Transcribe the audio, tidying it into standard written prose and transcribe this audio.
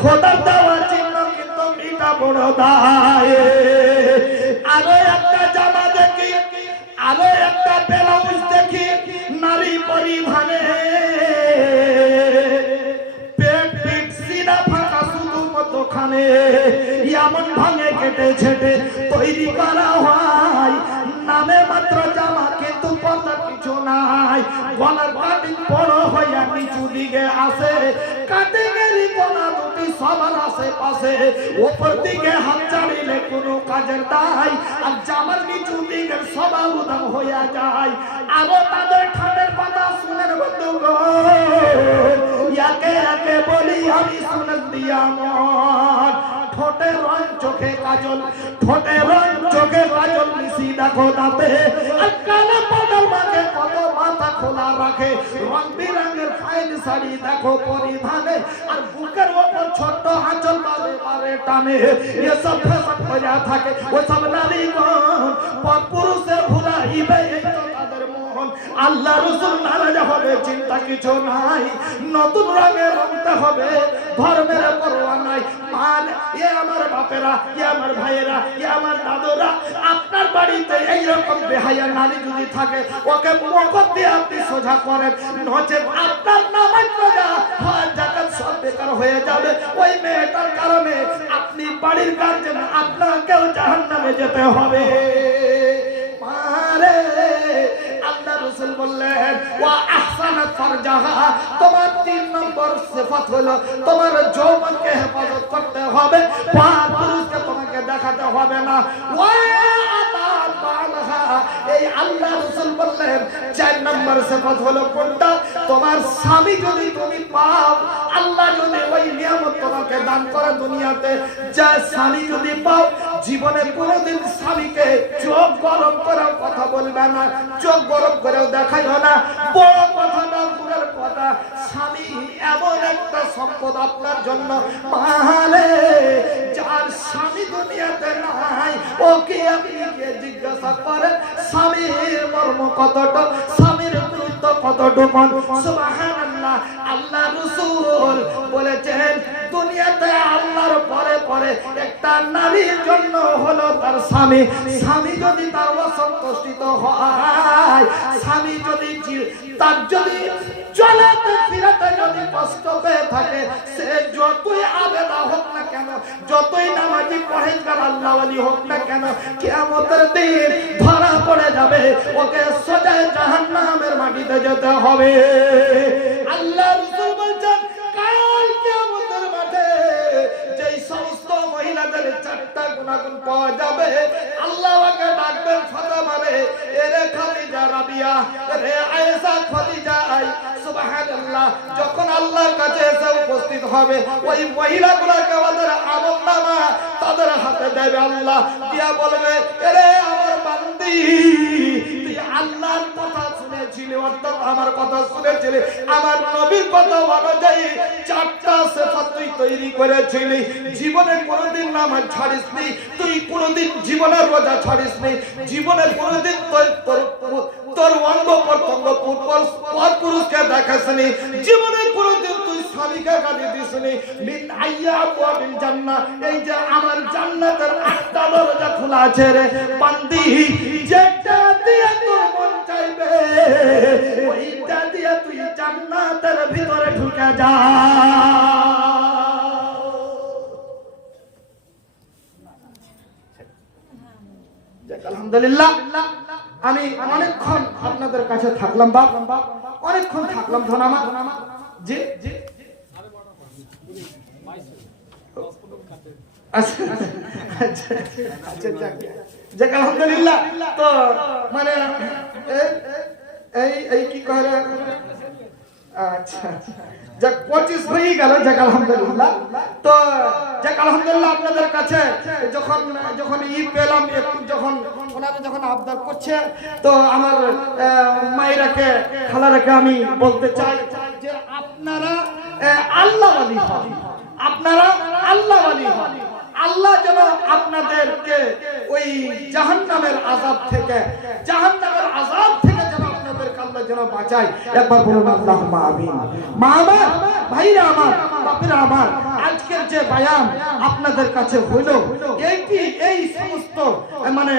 খোদার দেওয়া চিহ্ন কিন্তু মিটা বড় দায়। আরো একটা জামা দেখি, আরো একটা ব্লাউজ দেখি নারী পরিধানে, পেট পিট সিনা ফাঁকা শুধু মতখানে, এমন ভাঙে কেটে ছেটে তৈরি করা হয়, নামে মাত্র জামা কিন্তু পর্দা কিছু নাই। গলার কাটিং বড় হইয়া নিচু দিকে আসে, কাটিংয়েরই কোনা দুটি সবার আশেপাশে, উপর দিকে হাত চাড়িলে কোনো কাজের নাই, আর জামার নিচু দিকের সবা উদাম হইয়া যায়। আরো তাদের ঠান্ডের পাতা শুনের বন্ধু, একে একে বলি আমি শুনেন দিয়া মন, ঠোঁটে রং চোখে কাজল, ঠোঁটে রং চোখে কাজল মিশি দেখো দাঁতে, আর কানে পাতার মাঝে কত মাথা খোলা রাখে, রং বিরঙের ফাইল শাড়ি দেখো পরিধানে, আর বুকের ওপর ছোট্ট আঁচল বারে বারে টানে, এসব ফ্যাশন হইয়া থাকে ওইসব নারীগণ, পর পুরুষের ভুলাইবে এই তো তাদের মন। আল্লাহ রাসূল নারাজ হবে চিন্তা কিছু নাই, নতুন রঙে রঙতে হবে ধর্মের পরোয়া নাই। আর এ আমার বাপেরা, এ আমার ভাইয়েরা, এ আমার দাদুরা, আপনার বাড়িতে এইরকম বেহায়া নারী যদি থাকে, ওকে মগজ দিয়ে আপনি সোজা করেন, নচেত আপনার নামাজ রোজা হজ যাকাত সব বেকার হয়ে যাবে। ওই মেয়েটার কারণে আপনি বাড়ির গার্জেন, আপনাকেও জাহান্নামে যেতে হবে। মারে আল্লাহ রাসূল বললেন ওয়া আহসানাত ফারজাহা, তোমার 3 নম্বর সিফাত হলো তোমার যৌবনকে হেফাজত করতে হবে, পার পুরুষকে তোমাকে দেখাতে হবে না। ওয়া আতাত বালাহা, এই আল্লাহ রাসূল বললেন 4 নম্বর সিফাত হলো কোনটা, তোমার স্বামী যদি তুমি পাও, আল্লাহ যদি ওই নিয়ামত তোমাকে দান করে দুনিয়াতে, যা স্বামী যদি পাও, জীবনে কোনোদিন স্বামীকে চোখ গরম করে কথা বলবে না, চোখ গরম করেও দেখাইও না। বড় কথা না, দূরের কথা, স্বামী এমন একটা সম্পদ আপনার জন্য মাহালে, যার স্বামী দুনিয়াতে নাই, ওকে আপনি গিয়ে জিজ্ঞাসা করেন স্বামীর মর্ম কতটা, স্বামীর গুরুত্ব কতটুকু। সুবহানাল্লাহ, আল্লাহ রাসূল বলেছেন দুনিয়াতে আল্লাহর পরে পরে একটা নারীর জন্য হলো তার স্বামী। স্বামী যদি তার অসন্তুষ্ট হয়, স্বামী যদি তার যদি চলাতে ফিরাতে যদি কষ্ট পেয়ে থাকে, সে যতই আবেদা হোক না কেন, যতই নামাজি পরহেজগার আল্লাহ ওয়ালি হোক না কেন, কিয়ামতের দিন ধরা পড়ে যাবে, ওকে সোজা জাহান্নামের মাটিতে যেতে হবে। আল্লাহ রাসূল বলেন কাল কিয়ামতের মাঠে যেই সমস্ত মহিলাদের 4টা গুণাগুণ পাওয়া যাবে, আল্লাহ ওকে ডাকবেন ফাতেমা রে, এরে খাদিজা রাবিয়া, রে আয়েশা খাদিজা, সুবহানাল্লাহ। যখন আল্লাহর কাছে এসে উপস্থিত হবে, ওই মহিলাগুলোকে ওদের আমলনামা তাদের হাতে দেবে আল্লাহ, দিয়া বলবে এরে আমার বান্দি, তুই আল্লাহর কথা শুনেছিলি, অর্থাৎ আমার কথা শুনেছিলি, আমার নবীর কথা অনুযায়ী 4টা সিফাত তুই তৈরি করেছিলি, জীবনে কোনোদিন নামাজ ছাড়িসনি, তুই কোনোদিন জীবনের রোজা ছাড়িসনি, জীবনে কোনোদিন তোর অঙ্গ প্রত্যঙ্গ পর পুরুষকে দেখাসনি, জীবনে কোনোদিন তুই স্বামীকে গালি দিসনি। মিন আইয়াবিল জান্নাহ, এই যে আমার জান্নাতের 8টা দরজা খোলা আছে রে বান্দি, যেটা দিয়ে তোর মন চাইবে ওইটা দিয়ে তুই জান্নাতের ভিতরে ঢুকে যা। আলহামদুলিল্লাহ, আমি অনেকক্ষণ আপনাদের কাছে থাকলাম, বাপ অনেকক্ষণ থাকলাম, ধনামা জি জি যাক আলহামদুলিল্লাহ। তো মানে এই কি কহে, আচ্ছা যাক 25 হয়ে গেল, যাক আলহামদুলিল্লাহ। তো যাক আলহামদুলিল্লাহ, আপনাদের কাছে যখন ঈদ পেলাম, একটু যখন ওনারা যখন আবদার করছে, তো আমার মায়েরাকে খালারাকে আমি বলতে চাই যে আপনারা আল্লাহ ওয়ালি হন, আপনারা আল্লাহ ওয়ালি হন। আল্লাহ যেন আপনাদেরকে ওই জাহান্নামের আযাব থেকে যেন আপনাদেরকে আল্লাহ যেন বাঁচায়। একবার বলুন আল্লাহুম্মা আমিন। মা আমার, ভাইরা আমার, বাপেরা আমার, আজকের যে বায়ান আপনাদের কাছে হইল, এই সমস্ত মানে